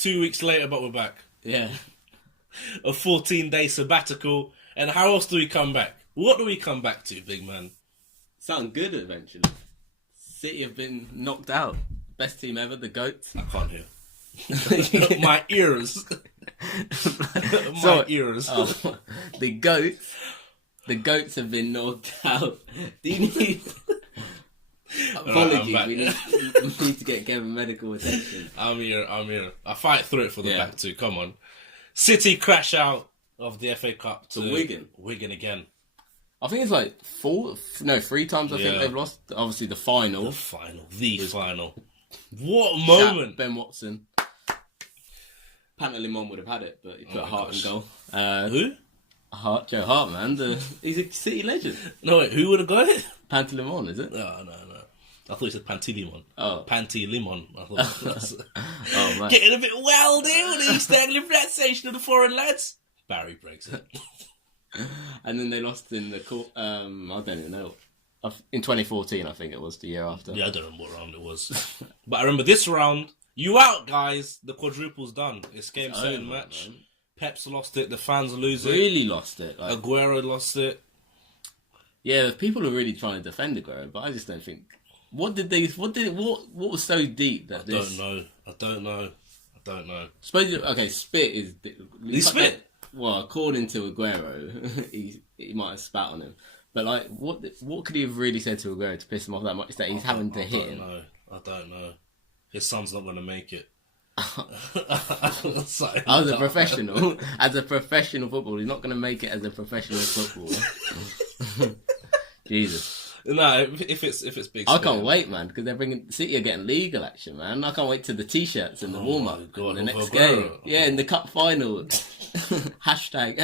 2 weeks later, but we're back. Yeah. A 14-day sabbatical. And how else do we come back? What do we come back to, big man? Something good eventually. City have been knocked out. Best team ever, the GOATs. I can't hear. My ears. Ears. Oh, the GOATs have been knocked out. Do you need... Apologies, we need to get Kevin medical attention. I'm here. I fight through it for the back too. Come on. City crash out of the FA Cup to Wigan. Wigan again. I think it's like 3 times I think they've lost. Obviously the final. The final. What moment. Ben Watson. Pantelimon would have had it, but he put Hart in goal. Who? Joe Hart, man. He's a City legend. No, wait, who would have got it? Pantelimon, is it? No. I thought you said Pantilimon. Oh. Pantilimon. I thought that's... Oh, man. Getting a bit wild here with the East Anglian pronunciation of the foreign lads. Barry breaks it. And then they lost in the court. I don't even know. In 2014, I think it was the year after. Yeah, I don't remember what round it was. But I remember this round. You out, guys. The quadruple's done. It's game, set, and match. Man. Pep's lost it. The fans lose it. Really lost it. Like... Aguero lost it. Yeah, people are really trying to defend Aguero, but I just don't think... What was so deep that this... I don't know. Suppose, okay, spit is... He spit? Well, according to Aguero, he might have spat on him. But, like, what could he have really said to Aguero to piss him off that much that he's having to hit him? I don't know. His son's not going to make it. As a professional footballer, he's not going to make it as a professional footballer. Jesus. No, if it's big. I can't wait, man, because they're bringing City are getting legal action, man. I can't wait to the t-shirts and the warm up and the next game. Yeah, in the cup final. Hashtag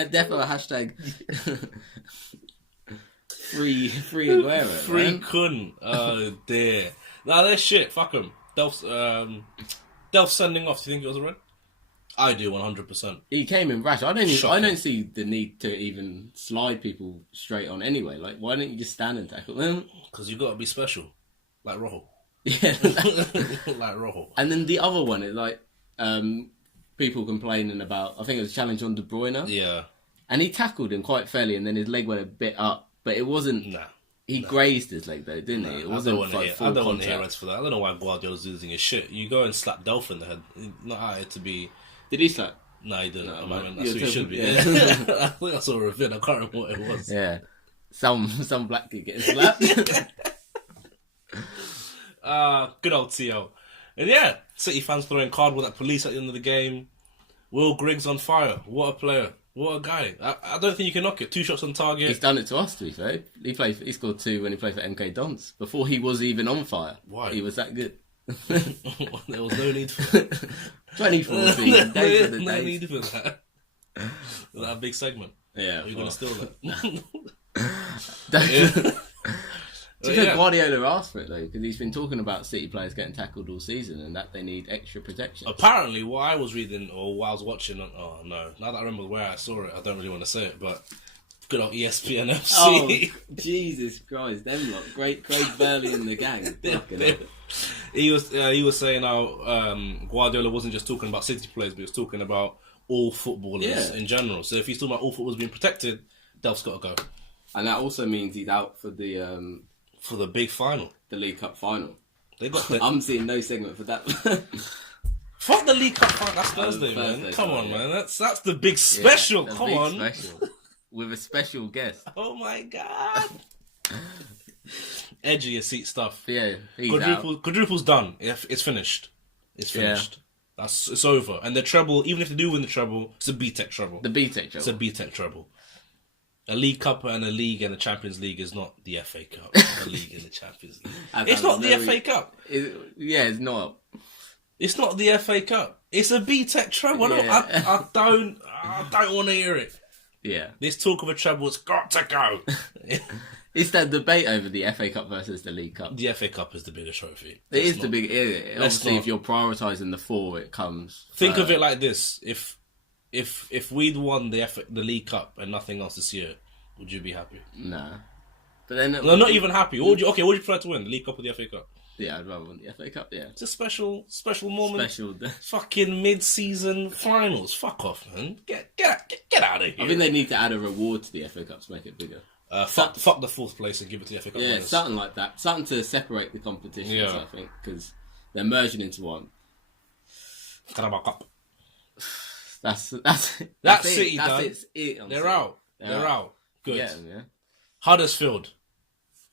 free Aguero. Free Kun. Oh dear. Nah, they're shit. Fuck them. Delph sending off. Do you think it was a red? I do, 100%. He came in rash. I don't see the need to even slide people straight on anyway. Like, why don't you just stand and tackle them? Because you got to be special, like Rojo. Yeah, like Rojo. And then the other one is like people complaining about. I think it was a challenge on De Bruyne. Yeah, and he tackled him quite fairly, and then his leg went a bit up, but it wasn't. Nah. He grazed his leg though, didn't he? It wasn't like full contact. I don't want to hear reds for that. I don't know why Guardiola's losing his shit. You go and slap Delph in the head. He's not out here to be. Did he slap? No, he didn't. No, man, that's what he should be. Yeah. I think I saw a vid. I can't remember what it was. Yeah, some black kid getting slapped. Good old T.O. And yeah, City fans throwing cardboard at police at the end of the game. Will Griggs on fire. What a player. What a guy. I don't think you can knock it. 2 shots on target. He's done it to us, to be fair. He scored 2 when he played for MK Dons. Before he was even on fire. Why? He was that good. There was no need for it. 2014. No need for that. Was that a big segment? Yeah. Are you going to steal that? Do you know Guardiola asked for it though? Because he's been talking about City players getting tackled all season and that they need extra protection. Apparently, what I was reading or what I was watching, oh no, now that I remember where I saw it, I don't really want to say it, but good old ESPN FC. Oh, Jesus Christ, them lot. Great Craig Burley and the gang. He was saying how Guardiola wasn't just talking about City players, but he was talking about all footballers in general. So if he's talking about all footballers being protected, Delph's got to go. And that also means he's out for the big final, the League Cup final. They got. I'm seeing no segment for that. Fuck the League Cup final. That's Thursday, man. Come on, man. That's the big special. Come on, special. With a special guest. Oh my god. Edgy seat stuff. Yeah, quadruple's done. It's finished. It's finished. Yeah. It's over. And the treble, even if they do win the treble, it's a B-Tech treble. It's a B-Tech treble. A League Cup and a League and a Champions League is not the FA Cup. A League and the Champions League. It's not the FA Cup. It's not. It's not the FA Cup. It's a B-Tech treble. I don't want to hear it. Yeah. This talk of a treble, it's got to go. It's that debate over the FA Cup versus the League Cup. The FA Cup is the bigger trophy. It is the big. Obviously, if you're prioritising the 4, it comes. Think of it like this: if we'd won the League Cup and nothing else this year, would you be happy? Nah. But then, no, not even happy. What would you prefer to win, the League Cup or the FA Cup? Yeah, I'd rather win the FA Cup. Yeah, it's a special moment. Special fucking mid-season finals. Fuck off, man. Get out of here. I think they need to add a reward to the FA Cup to make it bigger. Fuck the fourth place and give it to the FA Cup. Yeah, something like that. Something to separate the competitions. I think because they're merging into one. Carabao Cup. That's City done. They're out. They're out. Good. Yeah. Huddersfield.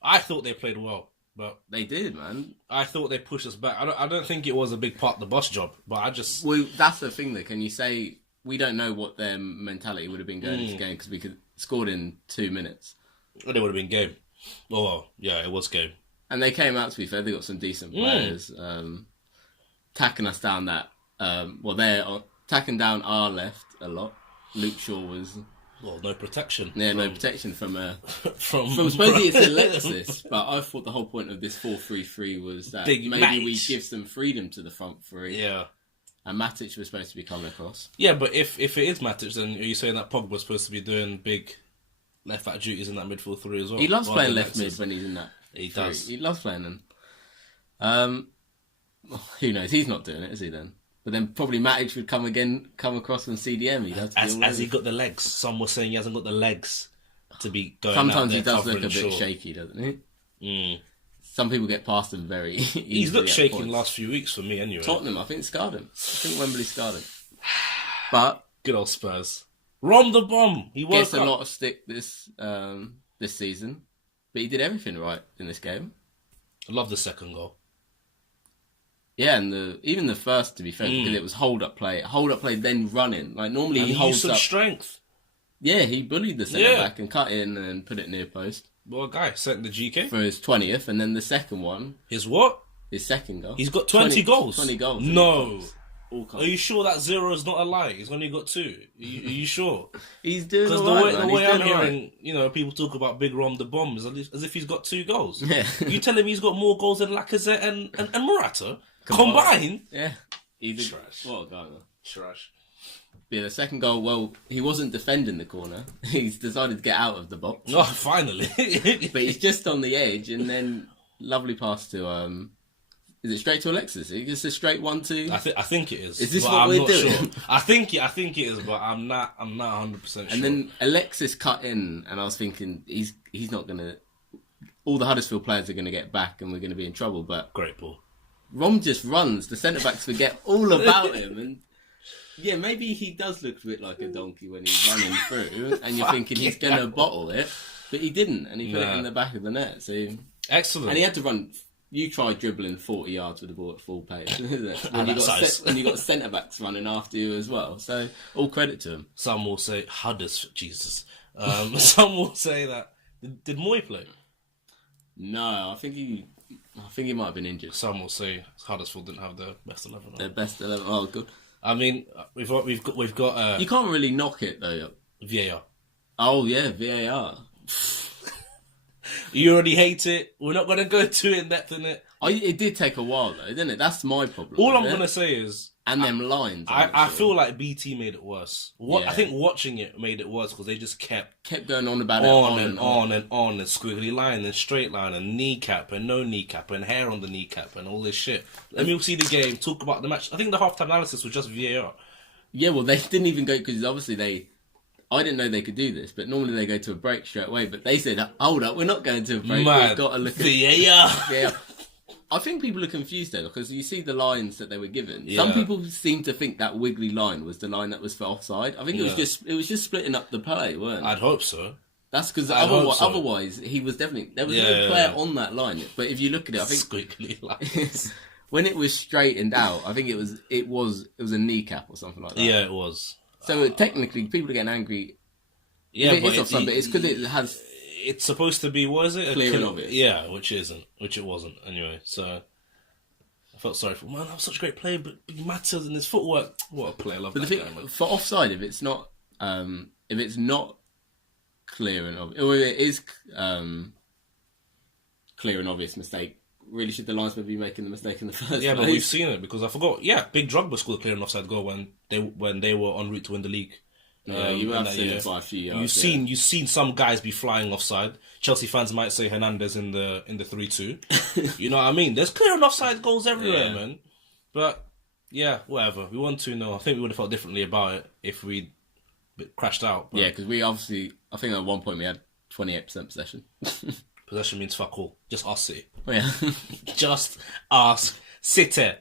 I thought they played well, but they did, man. I thought they pushed us back. I don't think it was a big part of the bus job, but I just. Well, that's the thing. Though, can you say we don't know what their mentality would have been going into the game because we could scored in 2 minutes. Well, it would have been game. Oh, well, yeah, it was game. And they came out, to be fair, they got some decent players. Tacking us down that... they're tacking down our left a lot. Luke Shaw was... Well, no protection. Yeah, no protection from supposedly it's Alexis, but I thought the whole point of this 4-3-3 was that maybe we give some freedom to the front three. Yeah. And Matic was supposed to be coming across. Yeah, but if it is Matic, then are you saying that Pogba's supposed to be doing big left back duties in that midfield three as well? He loves playing left mid when he's in that. He does. He loves playing them. Who knows? He's not doing it, is he then? But then probably Matic would come across from CDM. He'd have to as he got the legs. Some were saying he hasn't got the legs to be going Sometimes out there he does look a short. bit shaky, doesn't he? Mm. Some people get past him very easily. He's looked shaky in the last few weeks for me anyway. Tottenham, I think, scarred him. I think Wembley scarred him. But... Good old Spurs. Rom the bomb. He gets a lot of stick this season. But he did everything right in this game. I love the second goal. Yeah, and even the first, to be fair, because it was hold-up play, then running. Like, normally he holds up... strength. Yeah, he bullied the centre-back and cut in and put it near post. Well, guy sent the GK. For his 20th, and then the second one... His what? His second goal. He's got 20 goals? 20 goals. No. Are you sure that 0 is not a lie? He's only got 2. Are you sure? He's doing all right, Because the way I'm hearing, people talk about Big Rom the Bomb is as if he's got 2 goals. Yeah. You telling me he's got more goals than Lacazette and Morata? Combined? Yeah. Trash. What a guy, though. Trash. Yeah, the second goal, well, he wasn't defending the corner. He's decided to get out of the box. Oh, finally. But he's just on the edge, and then lovely pass to... Is it straight to Alexis? Is it just a straight 1-2? I think it is. Is this what we're doing? Sure. I think it is, but I'm not 100% sure. And then Alexis cut in, and I was thinking he's not gonna. All the Huddersfield players are gonna get back, and we're gonna be in trouble. But great ball. Rom just runs. The centre backs forget all about him, and yeah, maybe he does look a bit like a donkey when he's running through, and you're thinking he's gonna bottle it, but he didn't, and he put it in the back of the net. So excellent. And he had to run. You try dribbling 40 yards with the ball at full pace, and you got centre backs running after you as well. So all credit to him. Some will say Huddersfield. Jesus. Some will say that. Did Moy play? No, I think he might have been injured. Some will say Huddersfield didn't have their best 11. Their best 11. Oh, good. I mean, we've got. You can't really knock it though. VAR. Oh yeah, VAR. You already hate it. We're not going to go too in depth in it. It did take a while though, didn't it? That's my problem. All I'm going to say is, them lines. I feel like BT made it worse. I think watching it made it worse because they just kept going on about on and squiggly line and straight line and kneecap and no kneecap and hair on the kneecap and all this shit. Let me see the game. Talk about the match. I think the halftime analysis was just VAR. Yeah, well, they didn't even go because obviously I didn't know they could do this, but normally they go to a break straight away. But they said, hold up, we're not going to a break. Mad. We've got to look at VAR. I think people are confused though, because you see the lines that they were given. Yeah. Some people seem to think that wiggly line was the line that was for offside. I think it was just splitting up the play, weren't it? I'd hope so. That's because otherwise he was definitely... There was no player on that line. But if you look at it, I think... Squiggly lines. When it was straightened out, I think it was a kneecap or something like that. Yeah, it was. So technically, people are getting angry. Yeah, but it's because it has... It's supposed to be, what is it? Clear and obvious. Yeah, which it wasn't, anyway. So, I felt sorry for him. Man, that was such a great play, but he matters in his footwork. What a play, I love that guy, man. For offside, if it's not clear and obvious, or it is clear and obvious mistake, really should the linesman be making the mistake in the first place? Yeah, but we've seen it, because I forgot, Big Drogba scored a clear and offside goal when they were en route to win the league Yeah, you have seen it by a few yards. You've seen some guys be flying offside. Chelsea fans might say Hernandez in the 3-2. You know what I mean? There's clear and offside goals everywhere, man. But yeah, whatever. We won 2-0. I think we would have felt differently about it if we crashed out. But... Yeah, because we obviously, I think at one point we had 28% possession. Possession means fuck all. Just us City. Yeah. Just us City.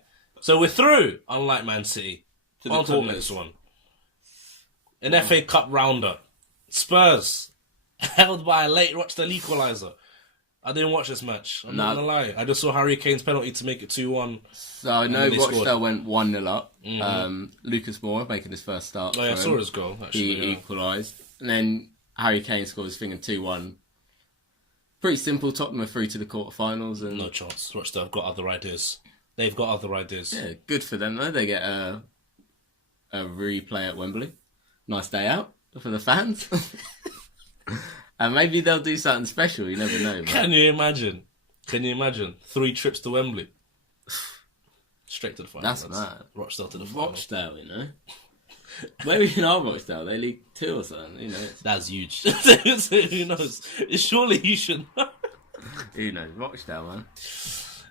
So we're through, unlike Man City. On to the next one. An FA Cup rounder. Spurs. Held by a late Rochdale equaliser. I didn't watch this match. I'm not going to lie. I just saw Harry Kane's penalty to make it 2-1. So I know Rochdale went 1-0 up. Lucas Moura making his first start. Oh, yeah, I saw his goal, actually. He equalised. And then Harry Kane scored his thing in 2-1. Pretty simple. Tottenham are through to the quarterfinals. And... No chance. Rochdale have got other ideas. They've got other ideas. Yeah, good for them, though. They get a replay at Wembley. Nice day out for the fans. And maybe they'll do something special. You never know. But... Can you imagine? 3 trips to Wembley? Straight to the final. That's mad. Rochdale to the final. Rochdale, you know. Maybe in our Rochdale, they League 2 or something. You know. That's huge. Who knows? Surely you should know. Who knows? Rochdale,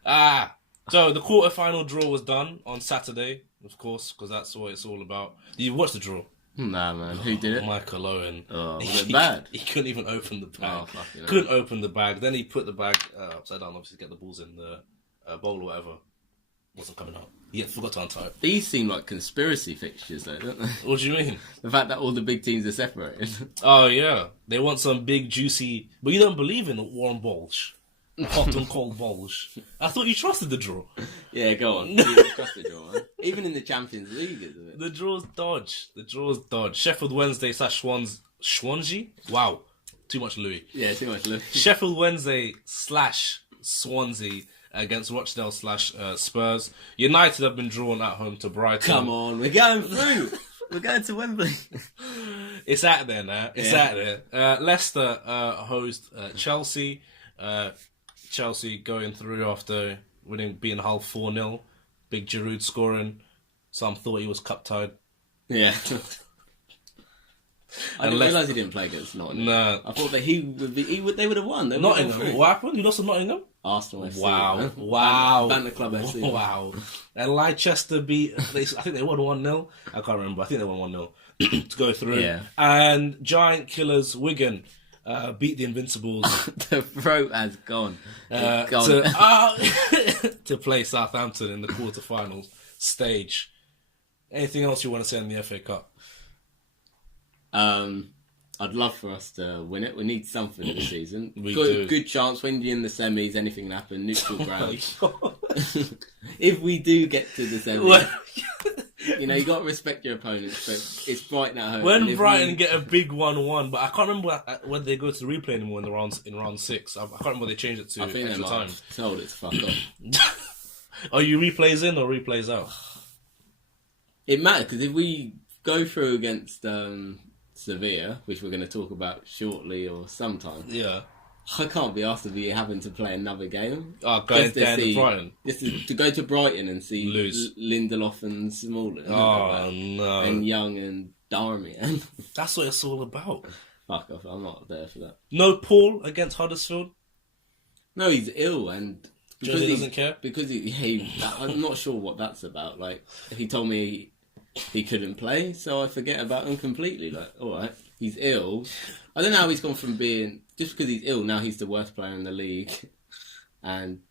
man. So the quarter-final draw was done on Saturday, of course, because that's what it's all about. You watched the draw? Nah, man. Who did it? Michael Owen. Oh, was it bad? He couldn't even open the bag. Oh, couldn't open the bag. Then he put the bag upside down, obviously, to get the balls in the bowl or whatever. Wasn't coming out. He forgot to untie it. These seem like conspiracy fixtures, though, don't they? What do you mean? The fact that all the big teams are separated. Oh, yeah. They want some big, juicy... But you don't believe in warm balls. Hot and cold balls. I thought you trusted the draw. Yeah, go on. You trust the draw, man. Even in the Champions League, isn't it? The draw's dodge. Sheffield Wednesday / Swansea? Wow. Too much Louis. Yeah, too much Louis. Sheffield Wednesday / Swansea against Rochdale / Spurs. United have been drawn at home to Brighton. Come on, we're going through. We're going to Wembley. It's out there now. It's out there. Leicester host Chelsea. Chelsea going through after being Hull 4-0. Big Giroud scoring. Some thought he was cup-tied. Yeah. I didn't realise he didn't play against Nottingham. No. I thought that they would have won. Nottingham? What happened? You lost to Nottingham? Arsenal FC. Wow. Banter Club FC. Wow. And Leicester beat... I think they won 1-0. I can't remember. I think they won 1-0 to go through. Yeah. And Giant Killers Wigan... beat the Invincibles. The throat has gone. To play Southampton in the quarterfinals stage. Anything else you want to say on the FA Cup? I'd love for us to win it. We need something this season. We do. Good chance when you're in the semis, anything can happen. Neutral ground. If we do get to the semis, you know, you got to respect your opponents. But it's Brighton at home. When Brighton get a big 1-1, but I can't remember whether they go to the replay anymore in round 6. I can't remember what they changed it to. I think extra time. Told it to fuck off. Are you replays in or replays out? It matters because if we go through against Sevilla, which we're going to talk about shortly or sometime. Yeah. I can't be asked to be having to play another game. Going down to Brighton? Just to go to Brighton and see lose. Lindelof and Smalling. No. And Young and Darmian. That's what it's all about. Fuck off, I'm not there for that. No Paul against Huddersfield? No, he's ill and... Jose doesn't care? Because I'm not sure what that's about. Like, he told me he couldn't play, so I forget about him completely. Like, alright, he's ill. I don't know how he's gone from being... Just because he's ill, now he's the worst player in the league. And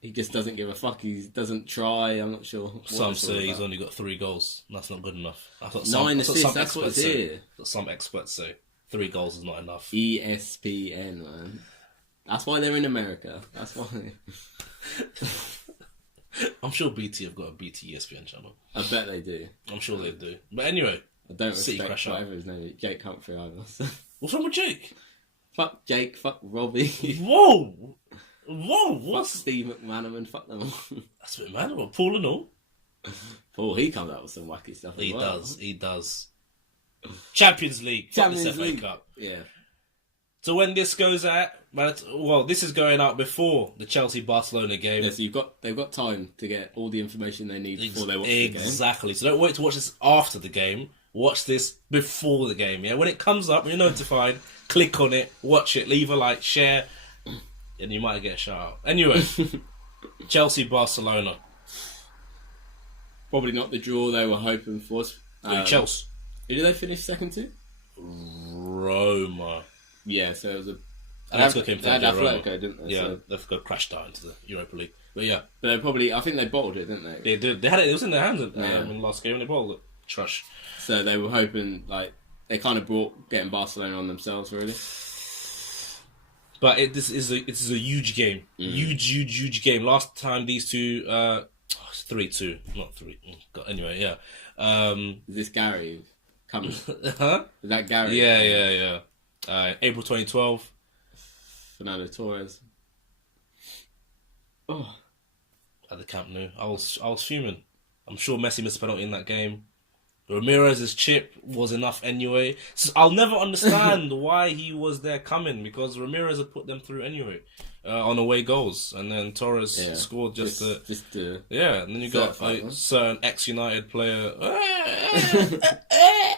he just doesn't give a fuck. He doesn't try. I'm not sure. Some say he's only got 3 goals. That's not good enough. 9 assists, that's what's here. Some experts say 3 goals is not enough. ESPN, man. That's why they're in America. That's why. I'm sure BT have got a BT ESPN channel. I bet they do. I'm sure they do. But anyway, I don't respect whatever his name is. Jake Humphrey either. So. What's wrong with Jake? Fuck Jake, fuck Robbie. Whoa! What's... Fuck Steve McManaman, fuck them all. That's a bit mad, but Paul and all. Paul, he comes out with some wacky stuff as well. He does. Champions League. Champions League. Cup. Yeah. So when this goes out, this is going out before the Chelsea-Barcelona game. Yeah, so they've got time to get all the information they need before they watch the game. Exactly. So don't wait to watch this after the game. watch this before the game. Yeah, when it comes up, you're notified. Click on it, watch it, leave a like, share, and you might get a shout out. Anyway, Chelsea, Barcelona. Probably not the draw they were hoping for. Chelsea. Who did they finish second to? Roma. Yeah, so it was a. Atletico came third. Atletico, didn't they? Yeah, so. they've got crashed out into the Europa League. But yeah, they probably. I think they bottled it, didn't they? They did. They had it. It was in their hands in the last game, and they bottled it. Trash. So they were hoping, like, they kind of brought getting Barcelona on themselves, really. But this is a huge game, huge game. Last time these two, 3-2, not 3. God, anyway, yeah. Is this Gary coming? Huh? Is that Gary? Yeah. April 2012. Fernando Torres. Oh, at the Camp Nou, I was fuming. I'm sure Messi missed a penalty in that game. Ramirez's chip was enough anyway. So I'll never understand why he was there coming, because Ramirez had put them through anyway on away goals, and then Torres scored and then you got a certain ex-United player.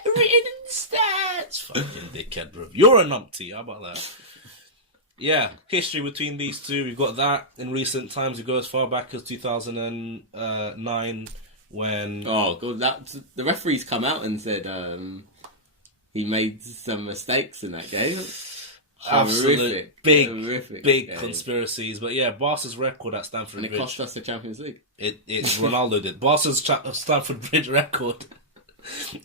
Written stats, fucking dickhead, bro. You're a numpty. How about that? Yeah, history between these two. We've got that in recent times. We go as far back as 2009. When the referee's come out and said he made some mistakes in that game. Absolute big conspiracies. But yeah, Barca's record at Stamford Bridge. And it cost us the Champions League. It's Ronaldo did. Barca's Stamford Bridge record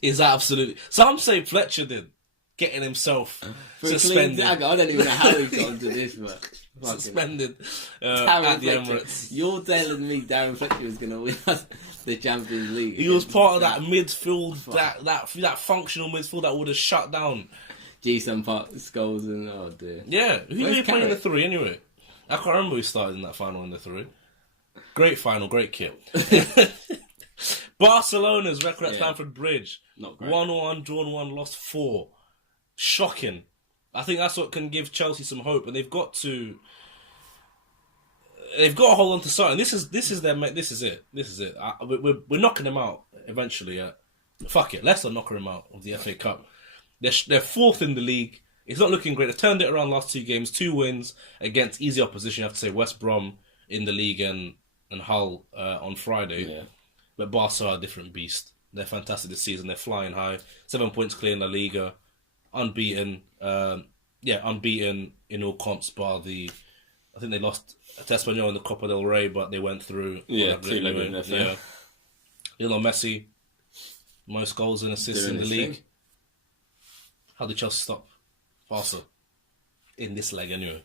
is absolutely. Some say Fletcher did, getting himself suspended. I don't even know how he got into this, but suspended at the Emirates. You're telling me Darren Fletcher was going to win us the Champions League? He was part of that midfield, that functional midfield that would have shut down Jason Park, Scholes, and oh dear. Yeah, who were you playing in the 3 anyway? I can't remember who started in that final in the 3. Great final, great kit. Barcelona's record at Stamford Bridge: not great. 1-1, drawn 1, lost 4. Shocking. I think that's what can give Chelsea some hope, and they've got to hold on to something. This is it. We're knocking them out eventually. Fuck it, Leicester knocking them out of the FA Cup. They're 4th in the league. It's not looking great. They turned it around last 2 games, 2 wins against easy opposition. You have to say West Brom in the league and Hull on Friday. Yeah. But Barca are a different beast. They're fantastic this season. They're flying high. 7 points clear in La Liga. Unbeaten. Unbeaten in all comps bar I think they lost to Espanyol in the Copa del Rey, but they went through. Yeah, 2-0 in FA. Lionel Messi, most goals and assists in the league. How did Chelsea stop Barca in this leg anyway?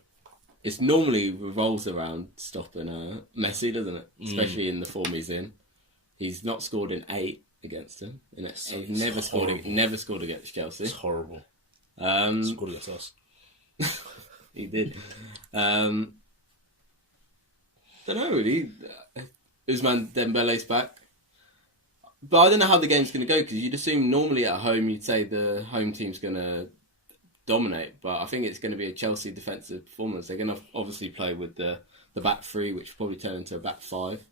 It normally revolves around stopping Messi, doesn't it? Especially in the form he's in. He's not scored in 8 against him. He's never scored against Chelsea. It's horrible. Scored against us. He did. Don't know really. Ousmane Dembele's back, but I don't know how the game's going to go, because you'd assume normally at home you'd say the home team's going to dominate, but I think it's going to be a Chelsea defensive performance. They're going to obviously play with the back 3, which will probably turn into a back 5.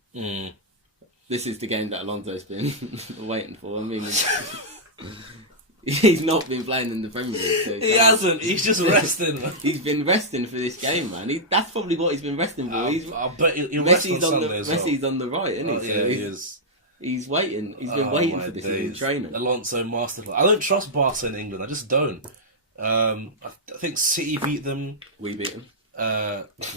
This is the game that Alonso's been waiting for. I mean, he's not been playing in the Premier League. So he hasn't. He's just resting. He's been resting for this game, man. That's probably what he's been resting for. I bet he'll rest on Sunday as well. Messi's on the right, isn't he? Yeah, he is. He's waiting. He's been waiting for this in training. Alonso masterful. I don't trust Barca in England. I just don't. I think City beat them. We beat them.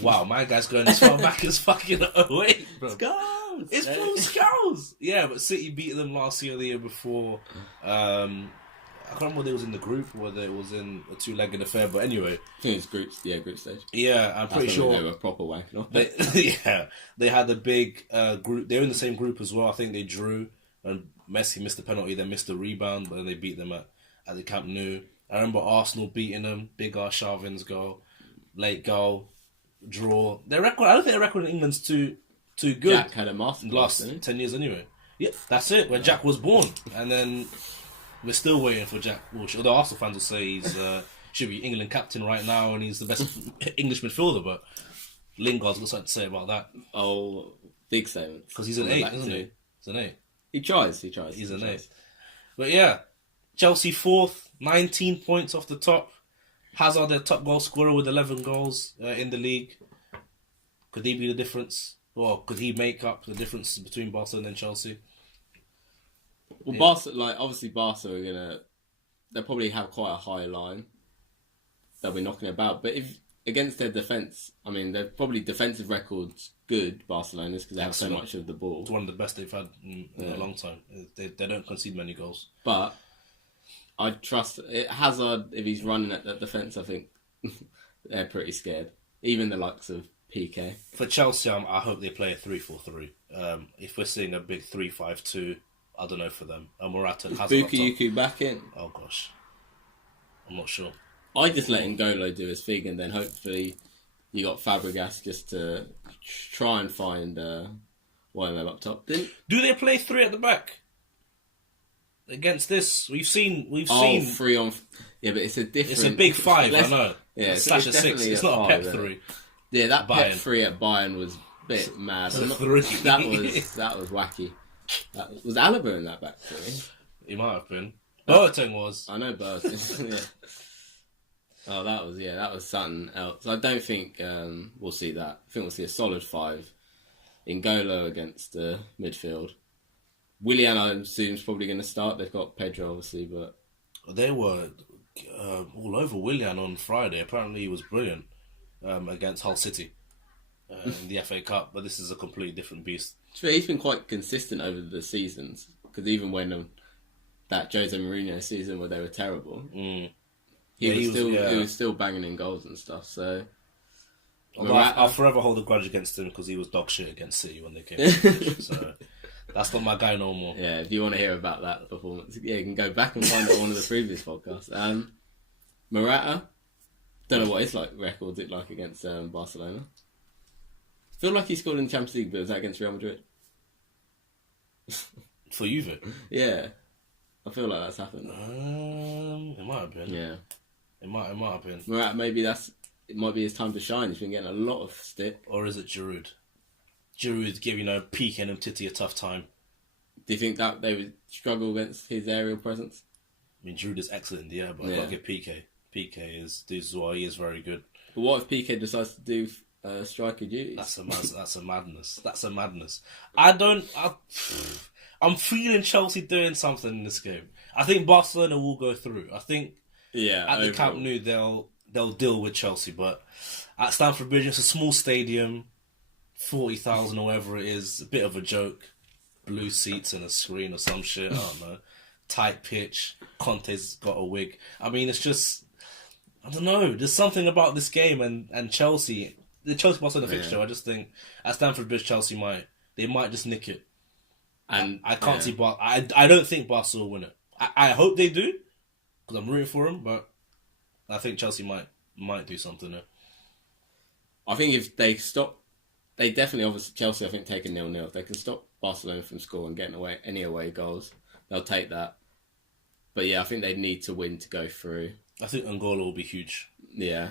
Wow, my guy's going as far back as fucking 08, bro. Skulls! It's full skulls! Yeah, but City beat them last year or the year before. I can't remember whether it was in the group or whether it was in a 2-legged affair, but anyway. I think it's group stage. Yeah, I'm pretty sure. They were proper wanking off. They had a big group. They were in the same group as well. I think they drew, and Messi missed the penalty, then missed the rebound, but then they beat them at the Camp Nou. I remember Arsenal beating them, big Arshavin's goal, late goal, draw. Their record, I don't think their record in England's too good. Jack had a master last 10 years anyway. Yeah, that's it. When Jack was born, and then we're still waiting for Jack. Although Arsenal fans will say he's should be England captain right now, and he's the best English midfielder. But Lingard's got something to say about that. Oh, big statement. Because he's an 8, isn't he? He's an 8. He tries. He's an 8. But yeah, Chelsea 4th, 19 points off the top. Hazard, their top goal scorer with 11 goals in the league. Could he be the difference? Or could he make up the difference between Barcelona and Chelsea? Well, yeah. Obviously Barca are gonna. They'll probably have quite a high line. They'll be knocking about, but if against their defence, I mean, they're probably defensive records good, Barcelona's, because they have so much of the ball. It's one of the best they've had in a long time. They don't concede many goals. But I trust Hazard, if he's running at that defence, I think they're pretty scared. Even the likes of PK. For Chelsea, I hope they play a 3-4-3. If we're seeing a big 3-5-2, I don't know for them. And Morata and Hazard. Bakayoko back in? Oh gosh, I'm not sure. I just let N'Golo do his thing, and then hopefully you got Fabregas just to try and find one of them up top. Do they play 3 at the back? Against this, we've seen 3 on. Yeah, but it's a different. It's a big 5. I know. Yeah, it's a 6. It's not a Pep 3. Yeah, that Bayern. Pep 3 at Bayern was a bit mad. That was wacky. Was Alaba in that back 3? He might have been. Boateng was. I know Boateng. Yeah. Oh, that was something else. I don't think we'll see that. I think we'll see a solid 5. N'Golo against midfield. Willian, I assume, is probably going to start. They've got Pedro, obviously, but... They were all over Willian on Friday. Apparently he was brilliant against Hull City in the FA Cup, but this is a completely different beast. He's been quite consistent over the seasons, because even when that Jose Mourinho season where they were terrible... He was still banging in goals and stuff, so... I'll forever hold a grudge against him because he was dog shit against City when they came. So that's not my guy no more. Yeah, if you want to hear about that performance, you can go back and find it on one of the previous podcasts. Morata, don't know what his record looked like against Barcelona. I feel like he scored in the Champions League, but was that against Real Madrid? For Juve? Yeah. I feel like that's happened. It might have been. Yeah. It might have been. Morata, maybe it might be his time to shine. He's been getting a lot of stick. Or is it Giroud? Giroud giving Piqué and Titi a tough time. Do you think that they would struggle against his aerial presence? I mean, Giroud is excellent in the air, but I've got to give Piqué. Piqué is why he is very good. But what if Piqué decides to do striker duties? That's a madness. That's a madness. I'm feeling Chelsea doing something in this game. I think Barcelona will go through. I think at the Camp Nou they'll deal with Chelsea, but at Stamford Bridge it's a small stadium, 40,000 or whatever it is, a bit of a joke. Blue seats and a screen or some shit. I don't know. Tight pitch. Conte's got a wig. I mean, it's just I don't know. There's something about this game and Chelsea. The Chelsea Barcelona fixture. I just think at Stamford Bridge Chelsea might just nick it. And I can't see I don't think Barca will win it. I hope they do because I'm rooting for them, but I think Chelsea might do something there. I think if they stop, they definitely obviously Chelsea. I think take a 0-0. If they can stop Barcelona from scoring, getting any away goals, they'll take that. But yeah, I think they need to win to go through. I think N'Golo will be huge. Yeah,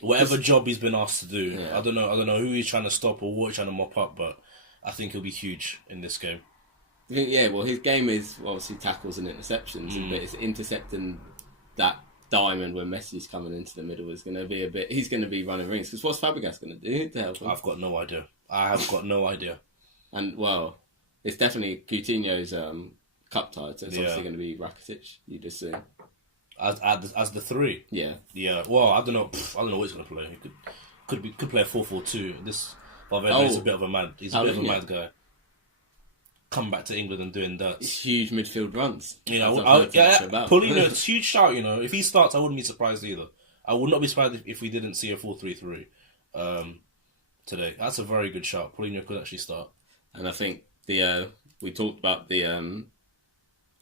whatever job he's been asked to do. Yeah. I don't know who he's trying to stop or what he's trying to mop up, but I think he'll be huge in this game. Yeah, well, his game is obviously tackles and interceptions, but it's intercepting that diamond when Messi's coming into the middle is going to be he's going to be running rings. Because what's Fabregas going to do to help him? I've got no idea. I have got no idea. And, well, it's definitely Coutinho's cup tie, so it's obviously going to be Rakitic, you'd assume. As the 3? Yeah. Yeah, well, I don't know what he's going to play. He could play a 4-4-2. This Valverde is a bit of a mad. He's a bit of a mad guy. Come back to England and doing that. Huge midfield runs. Paulino, it's a huge shout, If he starts, I wouldn't be surprised either. I would not be surprised if we didn't see a 4-3-3 today. That's a very good shout. Paulino could actually start. And I think we talked about the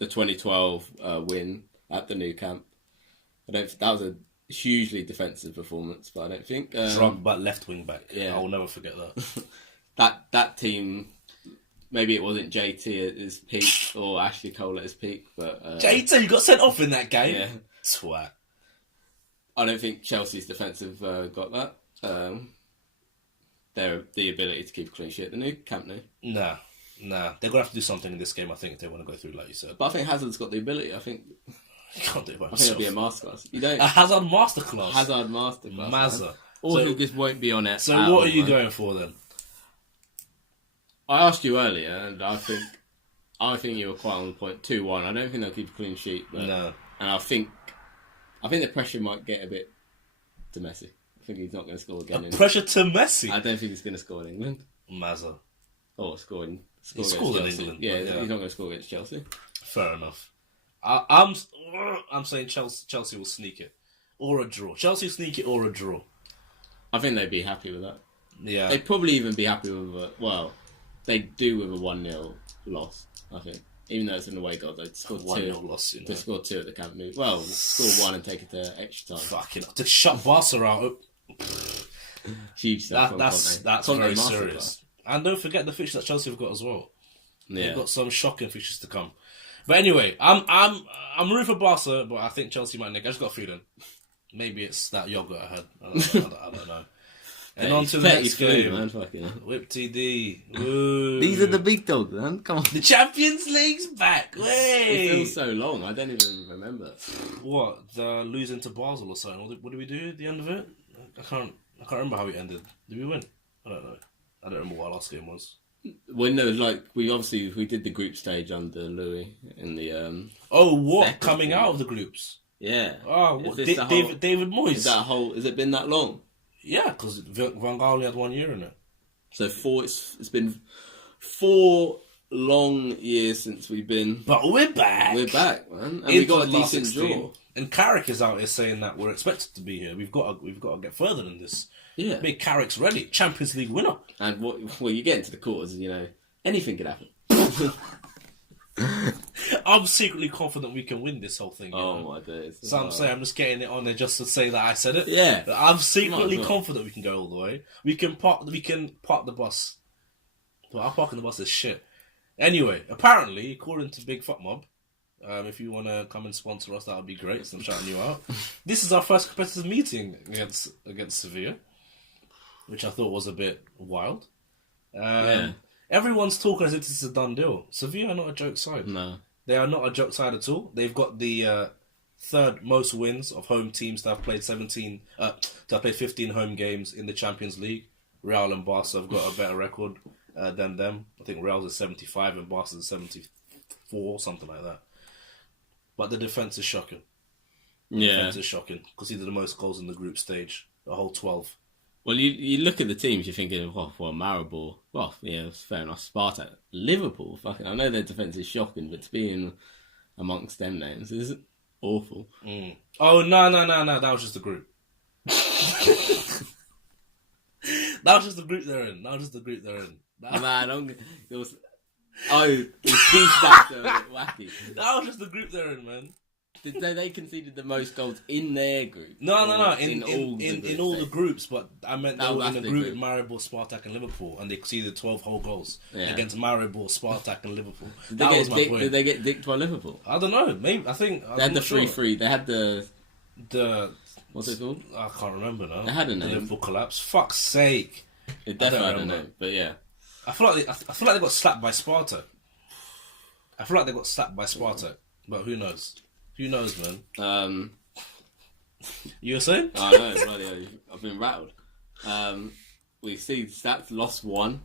2012 win at the Nou Camp. That was a hugely defensive performance, but I don't think... Drunk but left wing back. Yeah. I will never forget that. that team... Maybe it wasn't JT at his peak or Ashley Cole at his peak, but... JT, you got sent off in that game? Yeah. Swat. I don't think Chelsea's defensive got that. The ability to keep a clean sheet at the Nou Camp Nou. Nah. They're going to have to do something in this game, I think, if they want to go through, like you said. But I think Hazard's got the ability. I think He can't do it by himself. I think it'll be a masterclass. You don't... A Hazard masterclass. Hazard masterclass. Mazza. Or he just won't be on it. So what are you going for then? I asked you earlier, and I think you were quite on the point. 2-1. I don't think they'll keep a clean sheet. But, no. And I think the pressure might get a bit to Messi. I think he's not going to score again. Pressure to Messi? I don't think he's going to score in England. Mazza. Or score in England. Yeah, he's not going to score against Chelsea. Fair enough. I'm saying Chelsea will sneak it. Or a draw. Chelsea sneak it or a draw. I think they'd be happy with that. Yeah. They'd probably even be happy with they do with a 1-0 loss, I think. Even though it's an away goal, they'd score 1-0 loss, They score 2 at the Camp Nou. Well, score 1 and take it to extra time. Fucking to shut Barca out. Huge stuff. That's very serious. And don't forget the fixtures that Chelsea have got as well. Yeah. They've got some shocking fixtures to come. But anyway, I'm rooting for Barca, but I think Chelsea might nick. I just got a feeling. Maybe it's that yogurt I had. I don't know. And on to the next game. Man, Whip TD. Ooh. These are the big dogs, man. Come on. The Champions League's back. Way. It feels so long. I don't even remember. What? The losing to Basel or something? What did we do at the end of it? I can't remember how it ended. Did we win? I don't know. I don't remember what our last game was. Well, no, we did the group stage under Louis in the coming out of the groups? Yeah. Oh, what? David Moyes. Has it been that long? Yeah, because Van Gaal only had 1 year in it. So it's been 4 long years since we've been. But we're back. We're back, man, and we got a decent draw. And Carrick is out here saying that we're expected to be here. We've got to get further than this. Yeah, make Carrick's ready, Champions League winner. And you get into the quarters, anything could happen. I'm secretly confident we can win this whole thing. My days. So I'm saying I'm just getting it on there just to say that I said it. Yeah, I'm secretly confident we can go all the way. We can park the bus. But our parking the bus is shit. Anyway, apparently, according to Big Fuck Mob, if you want to come and sponsor us, that would be great. So I'm shouting you out. This is our first competitive meeting against Sevilla, which I thought was a bit wild. Yeah. Everyone's talking as if this is a done deal. Sevilla are not a joke side. No. They are not a joke side at all. They've got the third most wins of home teams to have played 15 home games in the Champions League. Real and Barca have got a better record than them. I think Real's at 75 and Barca's at 74, something like that. But the defence is shocking. The defence is shocking because he did the most goals in the group stage, the whole 12. Well, you look at the teams, you're thinking, Maribor. Well, yeah, it's fair enough. Spartak. Liverpool, fucking, I know their defence is shocking, but to be in amongst them names is awful. Mm. Oh, no. That was just the group. That was just the group they're in. It was feedback, so a bit wacky. That was just the group they're in, man. They conceded the most goals in their group. No. In all the groups, but I meant they were in a group with Maribor, Spartak and Liverpool, and they conceded 12 whole goals against Maribor, Spartak and Liverpool. That was my point. Did they get dicked by Liverpool? I don't know. Maybe they had the 3-3. They had the what's it called? I can't remember now. They had a name. The Liverpool collapse. Fuck's sake! It definitely had a name, but yeah. I feel like they got slapped by Spartak. But who knows? Who knows, man? You were saying? I know, bloody I've been rattled. We see Stats lost 1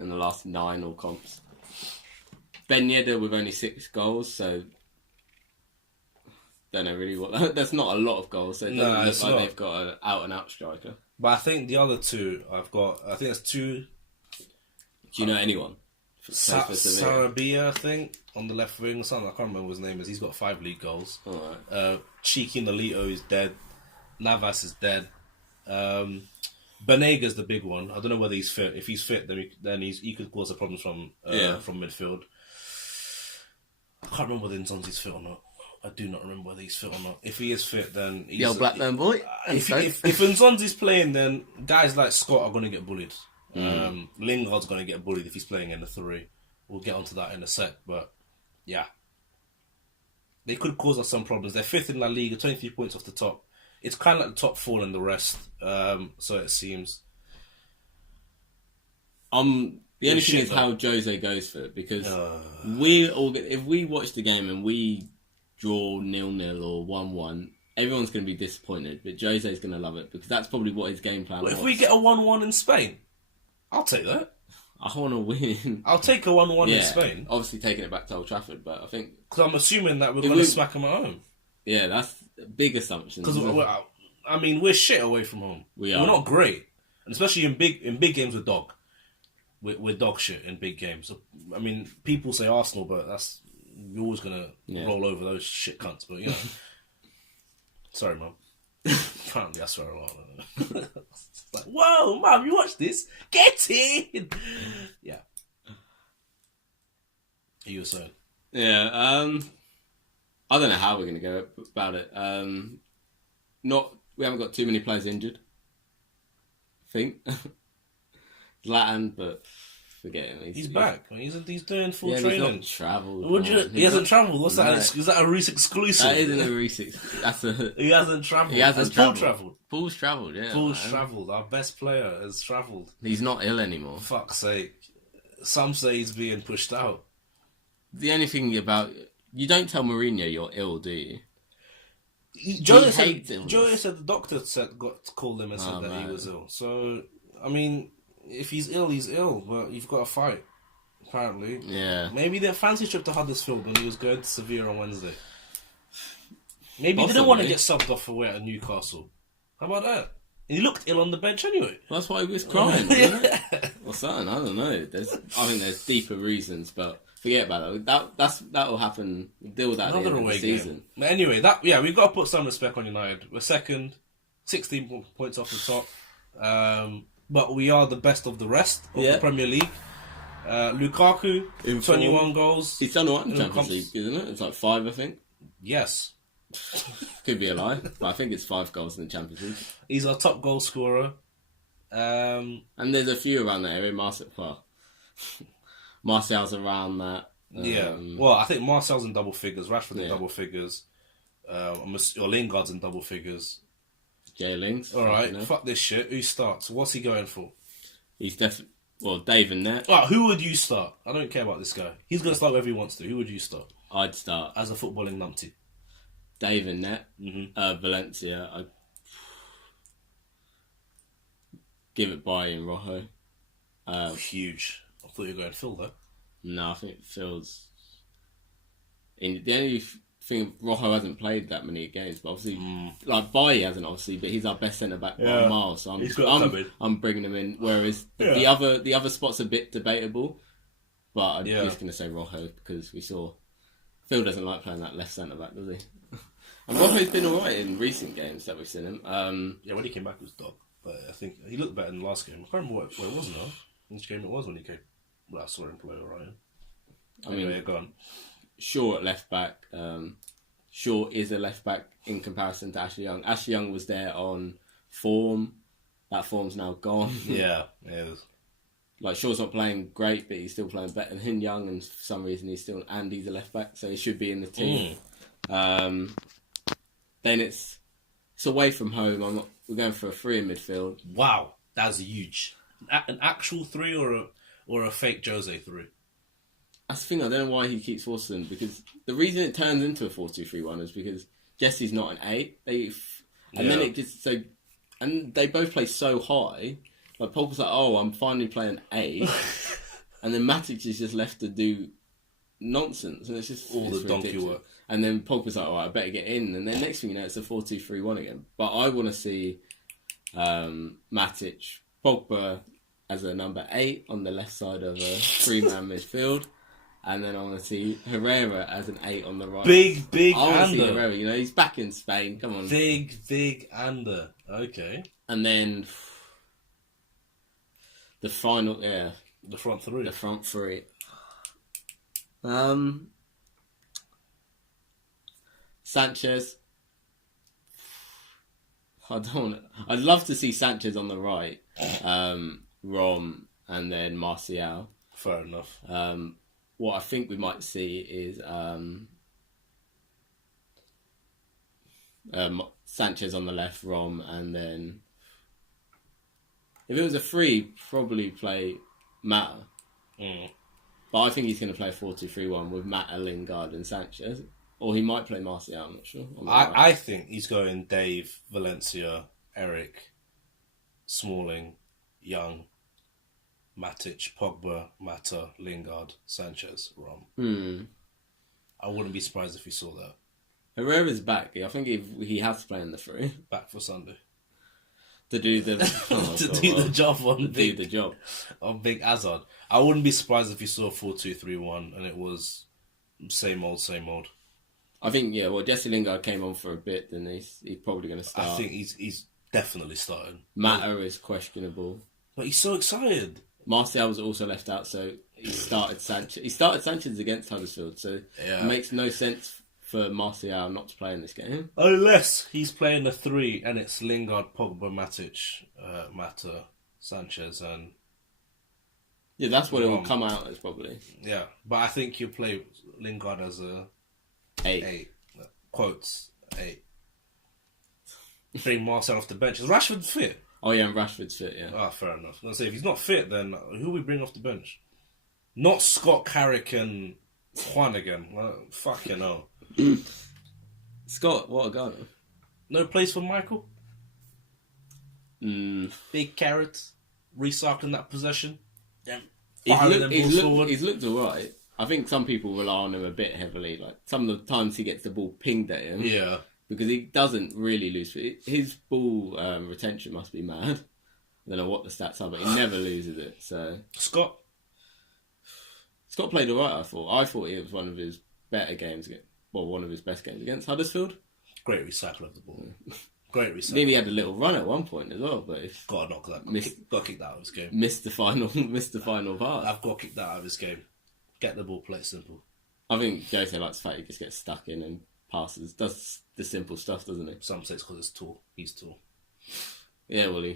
in the last 9 all comps. Ben Yedder with only 6 goals, so don't know really what. That's not a lot of goals. So it doesn't look like they've got an out-and-out striker. But I think the other two I think there's 2. Do you know anyone? Sarabia, I think, on the left wing or something. I can't remember what his name is. He's got 5 league goals. Right. Cheeky Nolito is dead. Navas is dead. Banega's the big one. I don't know whether he's fit. If he's fit, then he could cause a problem from midfield. I can't remember whether Nzonzi's fit or not. I do not remember whether he's fit or not. If he is fit, then he's... Yo, Blackburn boy. If Nzonzi's playing, then guys like Scott are going to get bullied. Lingard's going to get bullied if he's playing in the 3. We'll get onto that in a sec, but yeah. They could cause us some problems. They're 5th in La Liga, 23 points off the top. It's kind of like the top 4 and the rest, so it seems. The only thing is how Jose goes for it, because if we watch the game and we draw 0-0 or 1-1, everyone's going to be disappointed. But Jose's going to love it because that's probably what his game plan was. If we get a 1-1 in Spain, I'll take that. I want to win. I'll take a 1-1 in Spain. Obviously taking it back to Old Trafford, but I think... Because I'm assuming that we're going to smack them at home. Yeah, that's a big assumption. Because, we're shit away from home. We are. We're not great. And especially in big games with dog. We're dog shit in big games. So, I mean, people say Arsenal, but you're always going to roll over those shit cunts. But, you know. Sorry, Mum. Apparently, I swear a lot. It's like, whoa, Mum, you watch this? Get in! Yeah. You were saying? Yeah, I don't know how we're going to go about it. We haven't got too many players injured. I think. Zlatan, but forget him. He's back. He's doing full training. He's not travelled. He hasn't travelled. What's that? Is that a Reece exclusive? That isn't a Reece. He hasn't travelled. He hasn't travelled. Paul's travelled, yeah. Paul's travelled. Our best player has travelled. He's not ill anymore. Fuck's sake. Some say he's being pushed out. The only thing about... You don't tell Mourinho you're ill, do you? Joey said the doctor called him and said that he was ill. So, I mean... If he's ill, he's ill, but you've got to fight, apparently. Yeah. Maybe their fancy trip to Huddersfield when he was going to Sevilla on Wednesday. Maybe he didn't want to get subbed off away at Newcastle. How about that? And he looked ill on the bench anyway. That's why he was crying, wasn't it? Or something, I don't know. I think there's deeper reasons, but forget about it. That'll happen. We'll deal with that at the end of the season. But anyway, we've got to put some respect on United. We're second, 16 points off the top. But we are the best of the rest of the Premier League. Lukaku, 21 goals. He's done what in Champions League, isn't it? It's like 5, I think. Yes. Could be a lie, but I think it's 5 goals in the Champions League. He's our top goal scorer. And there's a few around that area. Martial's around that. Well, I think Martial's in double figures. Rashford in double figures. Or Lingard's in double figures. Jay Lings. All right, fuck this shit. Who starts? What's he going for? He's definitely... Well, Dave and Net. Right, who would you start? I don't care about this guy. He's going to start wherever he wants to. Who would you start? I'd start... As a footballing numpty. Dave and Net. Mm-hmm. Valencia. I'd give it by in Rojo. Huge. I thought you were going Phil, though. No, I think Phil's... The only... thing Rojo hasn't played that many games, but obviously, Bailly hasn't obviously, but he's our best centre back by a mile. So I'm bringing him in. Whereas the other spot's a bit debatable, but I'm just going to say Rojo because we saw Phil doesn't like playing that left centre back, does he? And Rojo's been alright in recent games that we've seen him. When he came back, it was dog, but I think he looked better in the last game. I can't remember what it was now. Which game it was when he came. Well, I saw him play alright. Anyway, go on. Shaw at left back. Shaw is a left back in comparison to Ashley Young. Ashley Young was there on form. That form's now gone. Yeah, it is. Like Shaw's not playing great, but he's still playing better than Young, and for some reason he's a left back, so he should be in the team. Then it's away from home. We're going for a 3 in midfield. Wow, that's huge. An actual 3 or a fake Jose 3? That's the thing, I don't know why he keeps forcing, because the reason it turns into a 4-2-3-1 is because Jesse's not an 8. Then it just and they both play so high. Like Pogba's like, I'm finally playing 8, and then Matic is just left to do nonsense, and it's just all the donkey work. And then Pogba's like, I better get in, and then next thing you know, it's a 4-2-3-1 again. But I want to see Matic, Pogba as a number 8 on the left side of a 3-man midfield. And then I want to see Herrera as an 8 on the right. Big I want to see Herrera, he's back in Spain, come on. Big Ander. Okay. And then the final, the front 3. The front 3. Sanchez. I'd love to see Sanchez on the right. Rom and then Martial. Fair enough. What I think we might see is Sanchez on the left, Rom, and then if it was a 3, probably play Mata. But I think he's going to play 4-2-3-1 with Mata, Lingard, and Sanchez. Or he might play Martial, I'm not sure. I think he's going Dave, Valencia, Eric, Smalling, Young, Matic, Pogba, Mata, Lingard, Sanchez, Rom. I wouldn't be surprised if we saw that. Herrera's back. I think he has to play in the three. Back for Sunday. To do the the job on Big Hazard. I wouldn't be surprised if you saw 4-2-3-1 and it was same old. I think Jesse Lingard came on for a bit, then he's probably going to start. I think he's definitely starting. Mata is questionable, but he's so excited. Martial was also left out, so he started Sanchez. He started Sanchez against Huddersfield, so it makes no sense for Martial not to play in this game. Unless he's playing a 3 and it's Lingard, Pogba, Matic, Mata, Sanchez and... Yeah, that's what it will come out as probably. Yeah, but I think he'll play Lingard as a... 8. Quotes, 8. Bring Marcel off the bench. Is Rashford fit? Oh yeah, and Rashford's fit, yeah. Ah, fair enough. Let's say if he's not fit, then who we bring off the bench? Not Scott Carrick and Juan again. Well, fucking hell. Scott, what a guy. No place for Michael? Big carrots. Recycling that possession. He's looked alright. I think some people rely on him a bit heavily. Like some of the times he gets the ball pinged at him. Yeah. Because he doesn't really lose. His ball retention must be mad. I don't know what the stats are, but he never loses it. So Scott played alright, I thought. I thought it was one of his better games. Well, one of his best games against Huddersfield. Great recycle of the ball. Great recycle. Maybe he had a little run at one point as well, but got to knock that. Got to kick that out of his game. Missed the final part. I've got to kick that out of his game. Get the ball, play it simple. I think Jose likes the fact he just gets stuck in and passes. Does the simple stuff, doesn't he? Some say it's because it's tall. He's tall. Yeah, well,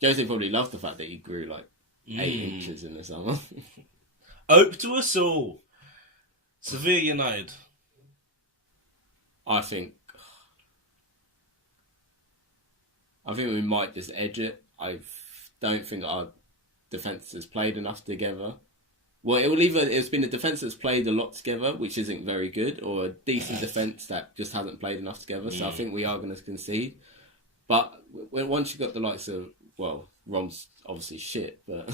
Jose probably loved the fact that he grew like 8 inches in the summer. Hope to us all. Sevilla United. I think we might just edge it. I don't think our defence has played enough together. Well, it's been a defence that's played a lot together, which isn't very good, or a decent defence that just hasn't played enough together. So I think we are going to concede. But once you've got the likes of, well, Rom's obviously shit, but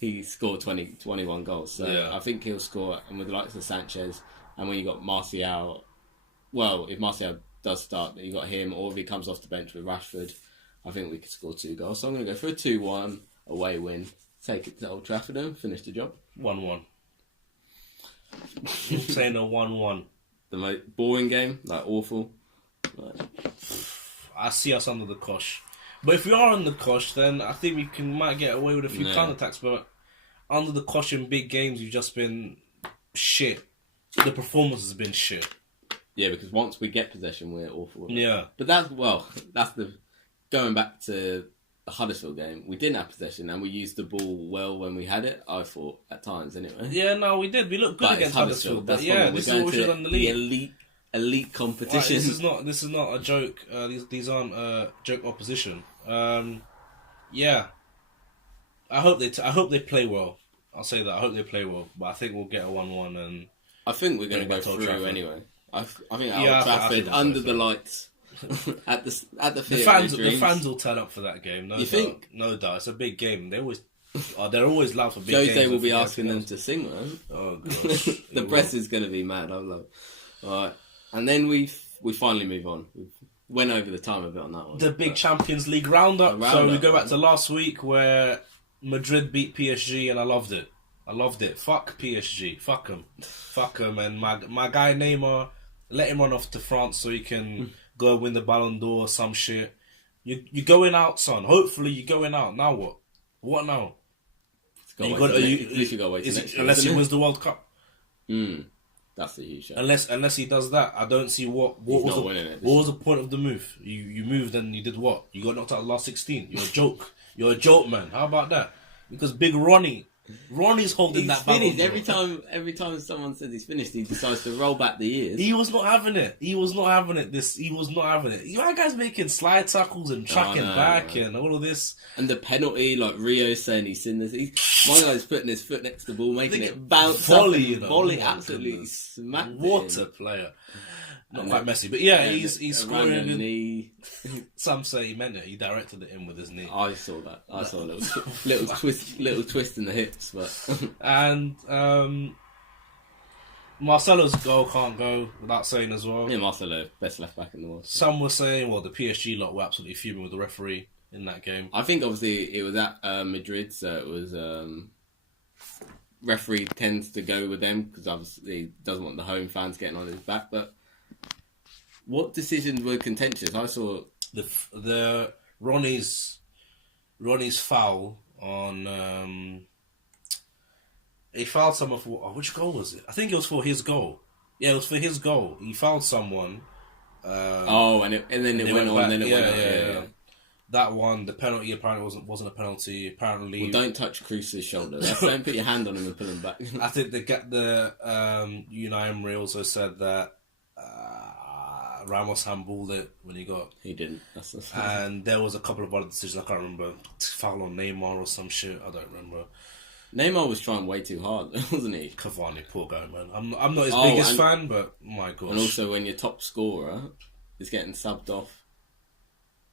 he scored 21 goals. So I think he'll score, and with the likes of Sanchez, and when you got Martial, well, if Martial does start, you got him, or if he comes off the bench with Rashford, I think we could score 2 goals. So I'm going to go for a 2-1 away win. Take it to Old Trafford and finish the job. 1-1. I'm saying a 1-1. The most boring game, like awful. I see us under the cosh. But if we are on the cosh, then I think we might get away with a few counter-attacks. But under the cosh in big games, you've just been shit. The performance has been shit. Yeah, because once we get possession, we're awful. Yeah. But going back to the Huddersfield game, we didn't have possession and we used the ball well when we had it, I thought, at times anyway. Yeah, no, we did. We looked good against Huddersfield. That's this is what we should have done the league. Elite competition. Right, this is not a joke. These aren't joke opposition. Yeah. I hope they play well. I'll say that. I hope they play well. But I think we'll get a 1-1 and I think we're going to go through anyway. I think Old Trafford under the lights. at the the fans will turn up for that game. No you doubt. Think? No doubt. It's a big game. They're always loud for big Jose games. Jose will be asking them to sing, man. Oh gosh, the press is going to be mad. I love it. All right, and then we finally move on. We went over the time a bit on that one. The big Champions League roundup. So we go back to last week where Madrid beat PSG, and I loved it. Fuck PSG. Fuck them. And my guy Neymar, let him run off to France so he can go win the Ballon d'Or or some shit. You're going out, son. Hopefully you're going out. Now what? What now? Unless he wins the World Cup. That's a huge shot. Unless he does that, I don't see what was the point of the move. You moved and you did what? You got knocked out of the last 16. You're a joke. You're a joke, man. How about that? Because Big Ronnie Ronnie's holding that finished. Every time someone says he's finished, he decides to roll back the ears. He was not having it. He was not having it. You know, guys making slide tackles and tracking back and all of this. And the penalty, like Rio saying he's seen this. My guy's putting his foot next to the ball, making it bounce volley, absolutely smacked it. What a player. Not quite messy, but yeah, he's scoring. Knee. Some say he meant it. He directed it in with his knee. I saw that. I saw a little twist in the hips, but and Marcelo's goal can't go without saying as well. Yeah, Marcelo, best left back in the world. Some were saying, well, the PSG lot were absolutely fuming with the referee in that game. I think obviously it was at Madrid, so it was. Referee tends to go with them because obviously he doesn't want the home fans getting on his back, but. What decisions were contentious? I saw the Ronnie's foul on. He fouled someone for which goal was it? I think it was for his goal. Yeah, it was for his goal. He fouled someone. And then it went on. Yeah. That one, the penalty apparently wasn't a penalty. Apparently, well, don't touch Cruz's shoulder. Don't put your hand on him and pull him back. I think the Unai Emery also said that. Ramos handballed it when he got. He didn't. And there was a couple of other decisions. I can't remember. Foul on Neymar or some shit. I don't remember. Neymar was trying way too hard, wasn't he? Cavani, poor guy, man. I'm not his biggest fan, but my gosh. And also when your top scorer is getting subbed off.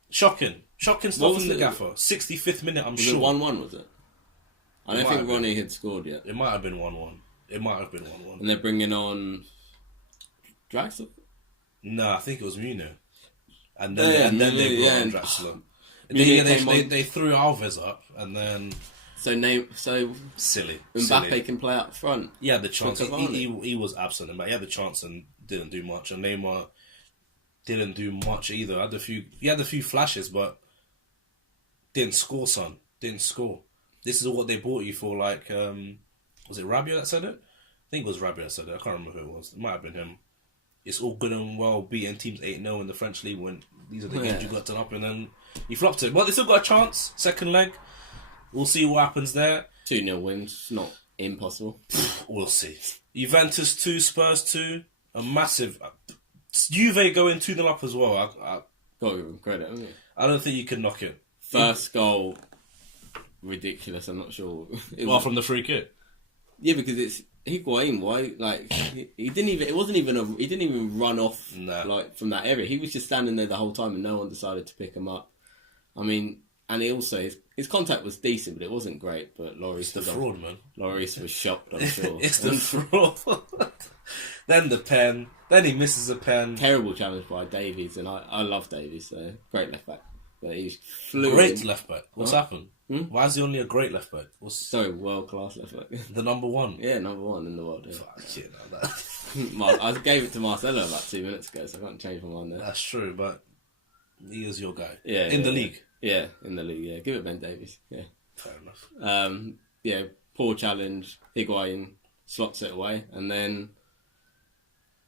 Shocking stuff from the gaffer. 65th minute, I'm sure. Was it 1-1, was it? I don't think Ronnie had scored yet. It might have been 1-1. And they're bringing on Draxler? No, I think it was Muno. And then they brought on Draxler. They threw Alves up, and then... So silly. Mbappe can play up front. He had the chance. He was absent, but he had the chance and didn't do much. And Neymar didn't do much either. He had a few flashes, but didn't score, son. Didn't score. This is what they bought you for, like... was it Rabiot that said it? I think it was Rabiot that said it. I can't remember who it was. It might have been him. It's all good and well beating teams 8-0 in the French league when these are the games you got to turn up, and then you flopped it. But they still got a chance. Second leg. We'll see what happens there. 2-0 wins. Not impossible. We'll see. Juventus 2, Spurs 2. A massive... Juve going 2-0 up as well. Got to give them credit, haven't you? I don't think you can knock it. First goal, ridiculous. I'm not sure. From the free kick? Yeah, because it's... Higuain, why? Like he didn't even run off like from that area. He was just standing there the whole time, and no one decided to pick him up. I mean, and he also his contact was decent, but it wasn't great. But Lloris, the fraud, man. Lloris was shocked, I'm sure. It's the fraud. Then the pen. Then he misses a pen. Terrible challenge by Davies, and I love Davies. So great left back. But he's great left back. What's happened? Why is he only a great left back? World class left back. The number one? Yeah, number one in the world. Yeah. Fuck, shit, that. I gave it to Marcelo about 2 minutes ago, so I can't change my mind there. That's true, but he is your guy. Yeah. In the league? Yeah, in the league, yeah. Give it Ben Davies, yeah. Fair enough. Poor challenge. Higuain slots it away, and then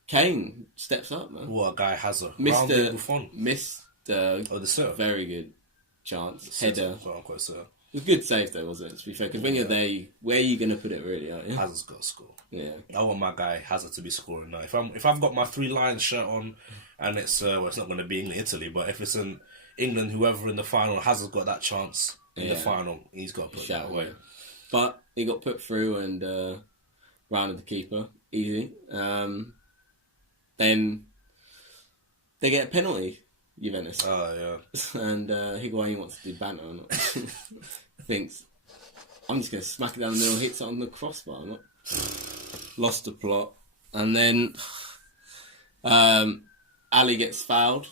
Kane steps up, man. What a guy has a Missed the very good chance. Header. It was a good save though, wasn't it? To be fair, because when you're there, where are you going to put it really? Hazard's got to score. Yeah. I want my guy Hazard to be scoring now. If I've got my 3 Lions shirt on, and it's it's not going to be England, Italy, but if it's in England, whoever in the final, Hazard's got that chance in the final. He's got to put that away. But he got put through and rounded the keeper easy. Then they get a penalty. Juventus. Oh, yeah. And Higuain wants to do banter or not. Thinks, I'm just going to smack it down the middle, hits it on the crossbar. Not. Lost the plot. And then Ali gets fouled.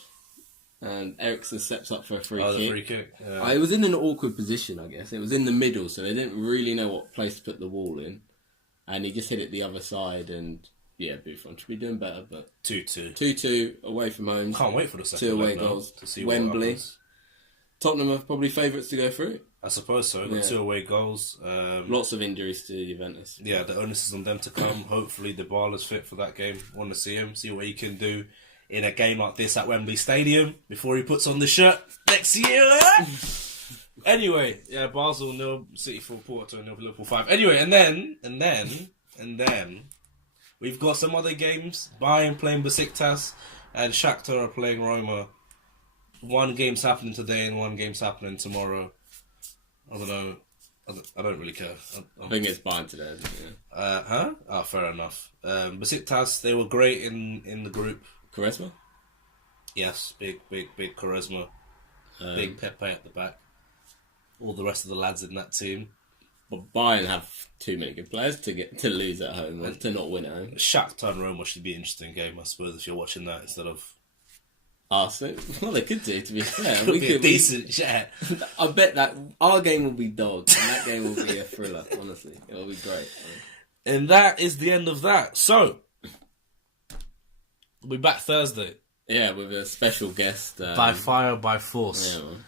And Eriksen steps up for a free kick. The free kick. Yeah. It was in an awkward position, I guess. It was in the middle, so they didn't really know what place to put the ball in. And he just hit it the other side and... Yeah, Buffon should be doing better, but 2-2. 2-2 away from home. Can't wait for the second 2 away goals to see Wembley. Tottenham are probably favourites to go through. I suppose so. Got 2 away goals. Lots of injuries to Juventus. Yeah, the onus is on them to come. Hopefully, Dybala's fit for that game. Want to see him, see what he can do in a game like this at Wembley Stadium before he puts on the shirt next year. Anyway, yeah, Basel 0, City 4, Porto 0, Liverpool 5. Anyway, and then we've got some other games. Bayern playing Besiktas and Shakhtar are playing Roma. One game's happening today and one game's happening tomorrow. I don't know. I don't really care. I think it's Bayern today, isn't it? Huh? Oh, fair enough. Besiktas, they were great in the group. Quaresma? Yes, big Quaresma. Big Pepe at the back. All the rest of the lads in that team. But Bayern have too many good players to lose at home or to not win at home. Shakhtar and Roma should be an interesting game, I suppose, if you're watching that instead of... Arsenal. Well, they could do, to be fair. We could be decent, yeah. I bet that our game will be dog, and that game will be a thriller, honestly. It will be great. And that is the end of that. So, we'll be back Thursday. Yeah, with a special guest. By fire, by force. Yeah, man.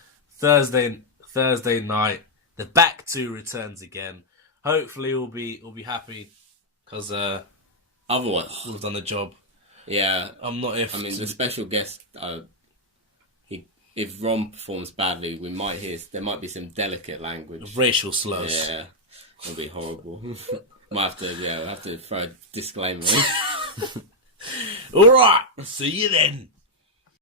Thursday night, the back two returns again. Hopefully we'll be happy, because otherwise we've done the job. Yeah, the special guest. If Ron performs badly, there might be some delicate language, racial slurs. Yeah, it'll be horrible. We'll have to throw a disclaimer in. All right, see you then.